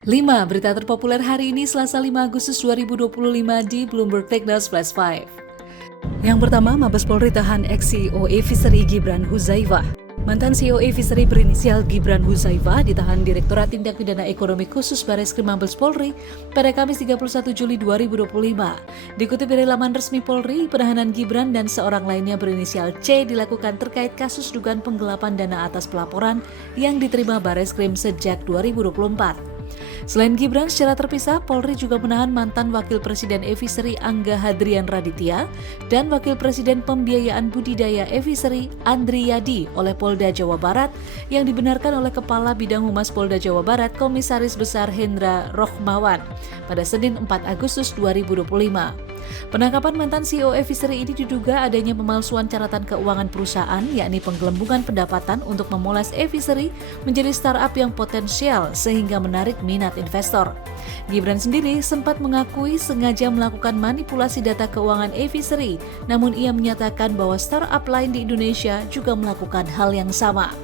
5 berita terpopuler hari ini Selasa 5 Agustus 2025 di Bloomberg Tech News Flash 5. Yang pertama, Mabes Polri tahan ex-CEO Avisery Gibran Huzaifah. Mantan CEO Avisery berinisial Gibran Huzaifah ditahan Direktorat Tindak Pidana Ekonomi Khusus Barreskrim Mabes Polri pada Kamis 31 Juli 2025. Dikutip dari laman resmi Polri, penahanan Gibran dan seorang lainnya berinisial C dilakukan terkait kasus dugaan penggelapan dana atas pelaporan yang diterima Barreskrim sejak 2024. Selain Gibran, secara terpisah, Polri juga menahan mantan Wakil Presiden Avisery Angga Hadrian Raditya dan Wakil Presiden Pembiayaan Budidaya Avisery Andri Yadi oleh Polda Jawa Barat yang dibenarkan oleh Kepala Bidang Humas Polda Jawa Barat Komisaris Besar Hendra Rohmawan pada Senin 4 Agustus 2025. Penangkapan mantan CEO Avisery ini diduga adanya pemalsuan catatan keuangan perusahaan, yakni penggelembungan pendapatan untuk memoles Avisery menjadi startup yang potensial sehingga menarik minat investor. Gibran sendiri sempat mengakui sengaja melakukan manipulasi data keuangan Avisery, namun ia menyatakan bahwa startup lain di Indonesia juga melakukan hal yang sama.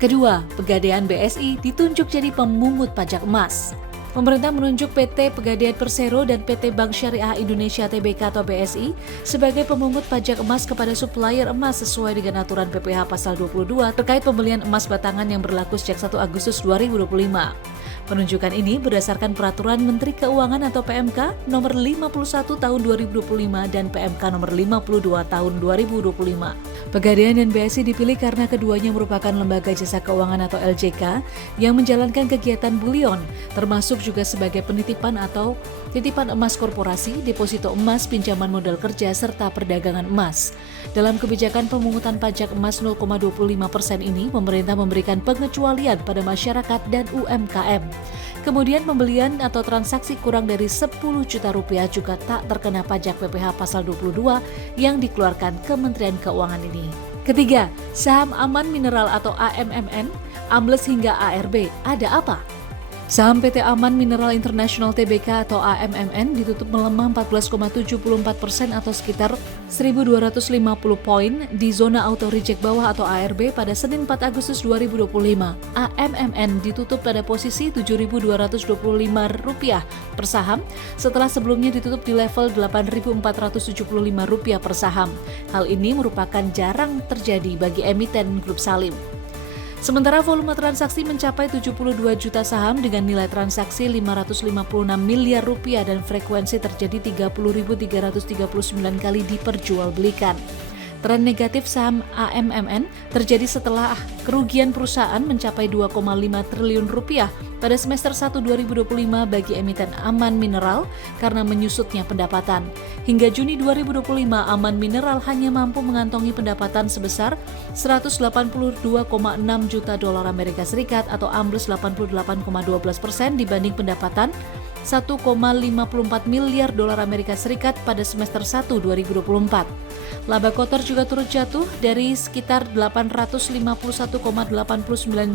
Kedua, Pegadaian BSI ditunjuk jadi pemungut pajak emas. Pemerintah menunjuk PT Pegadaian Persero dan PT Bank Syariah Indonesia Tbk atau BSI sebagai pemungut pajak emas kepada supplier emas sesuai dengan aturan PPh pasal 22 terkait pembelian emas batangan yang berlaku sejak 1 Agustus 2025. Penunjukan ini berdasarkan Peraturan Menteri Keuangan atau PMK nomor 51 tahun 2025 dan PMK nomor 52 tahun 2025. Pegadaian dan BSI dipilih karena keduanya merupakan lembaga jasa keuangan atau LJK yang menjalankan kegiatan bulion, termasuk juga sebagai penitipan atau titipan emas korporasi, deposito emas, pinjaman modal kerja, serta perdagangan emas. Dalam kebijakan pemungutan pajak emas 0,25% ini, pemerintah memberikan pengecualian pada masyarakat dan UMKM. Kemudian pembelian atau transaksi kurang dari 10 juta rupiah juga tak terkena pajak PPh pasal 22 yang dikeluarkan Kementerian Keuangan ini. Ketiga, saham Aman Mineral atau AMMN, ambles hingga ARB. Ada apa? Saham PT Aman Mineral International Tbk atau AMMN ditutup melemah 14,74% atau sekitar 1.250 poin di zona auto reject bawah atau ARB pada Senin 4 Agustus 2025. AMMN ditutup pada posisi Rp7.225 per saham setelah sebelumnya ditutup di level Rp8.475 per saham. Hal ini merupakan jarang terjadi bagi emiten grup Salim. Sementara volume transaksi mencapai 72 juta saham dengan nilai transaksi Rp556 miliar dan frekuensi terjadi 30.339 kali diperjualbelikan. Tren negatif saham AMMN terjadi setelah kerugian perusahaan mencapai Rp2,5 triliun pada semester 1 2025 bagi emiten Aman Mineral karena menyusutnya pendapatan. Hingga Juni 2025, Aman Mineral hanya mampu mengantongi pendapatan sebesar $182,6 juta Amerika atau ambles 88,12% dibanding pendapatan $1,54 miliar Amerika pada semester 1 2024. Laba kotor juga turut jatuh dari sekitar 851,89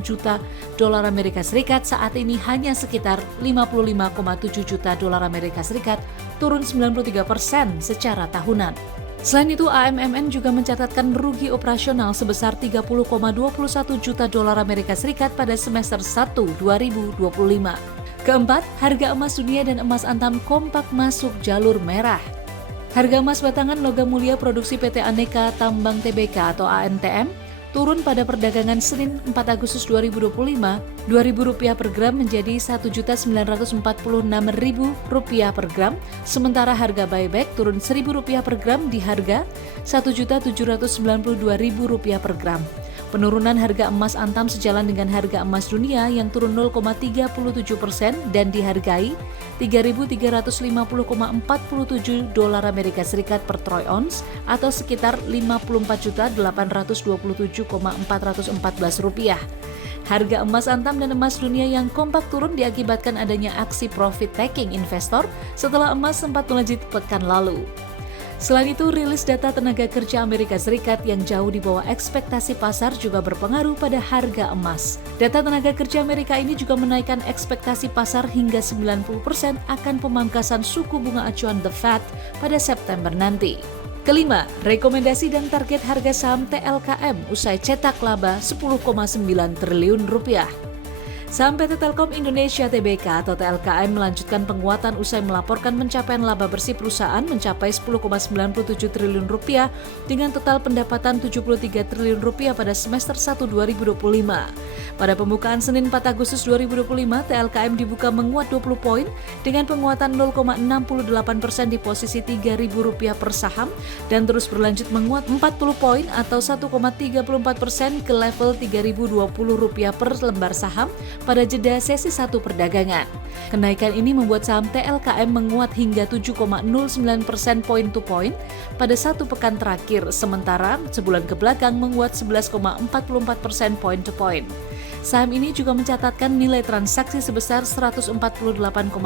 juta dolar Amerika Serikat saat ini hanya sekitar 55,7 juta dolar Amerika Serikat, turun 93% secara tahunan. Selain itu, AMMN juga mencatatkan rugi operasional sebesar 30,21 juta dolar Amerika Serikat pada semester 1 2025. Keempat, harga emas dunia dan emas antam kompak masuk jalur merah. Harga emas batangan logam mulia produksi PT Aneka Tambang Tbk atau ANTM turun pada perdagangan Senin 4 Agustus 2025, Rp2.000 per gram menjadi Rp1.946.000 per gram, sementara harga buyback turun Rp1.000 per gram di harga Rp1.792.000 per gram. Penurunan harga emas antam sejalan dengan harga emas dunia yang turun 0,37% dan dihargai $3.350,47 Amerika Serikat per troy ounce atau sekitar Rp54.827,414. Harga emas antam dan emas dunia yang kompak turun diakibatkan adanya aksi profit taking investor setelah emas sempat melejit pekan lalu. Selain itu, rilis data tenaga kerja Amerika Serikat yang jauh di bawah ekspektasi pasar juga berpengaruh pada harga emas. Data tenaga kerja Amerika ini juga menaikkan ekspektasi pasar hingga 90% akan pemangkasan suku bunga acuan The Fed pada September nanti. Kelima, rekomendasi dan target harga saham TLKM usai cetak laba Rp10,9 triliun. Saham PT Telkom Indonesia Tbk atau TLKM melanjutkan penguatan usai melaporkan pencapaian laba bersih perusahaan mencapai 10,97 triliun rupiah dengan total pendapatan 73 triliun rupiah pada semester 1 2025. Pada pembukaan Senin 4 Agustus 2025, TLKM dibuka menguat 20 poin dengan penguatan 0,68% di posisi Rp3.000 per saham dan terus berlanjut menguat 40 poin atau 1,34% ke level Rp3.020 per lembar saham pada jeda sesi 1 perdagangan. Kenaikan ini membuat saham TLKM menguat hingga 7,09% point to point pada satu pekan terakhir, sementara sebulan kebelakang menguat 11,44% point to point. Saham ini juga mencatatkan nilai transaksi sebesar 148,95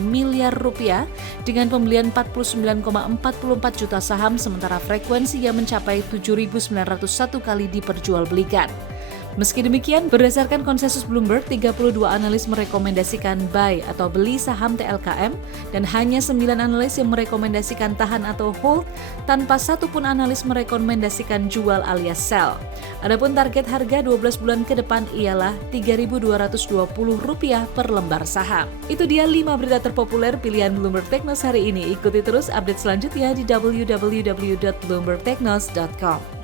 miliar rupiah dengan pembelian 49,44 juta saham, sementara frekuensinya mencapai 7.901 kali diperjualbelikan. Meski demikian, berdasarkan konsensus Bloomberg, 32 analis merekomendasikan buy atau beli saham TLKM dan hanya 9 analis yang merekomendasikan tahan atau hold, tanpa satupun analis merekomendasikan jual alias sell. Adapun target harga 12 bulan ke depan ialah Rp3.220 per lembar saham. Itu dia 5 berita terpopuler pilihan Bloomberg Technos hari ini. Ikuti terus update selanjutnya di www.bloombergtechnos.com.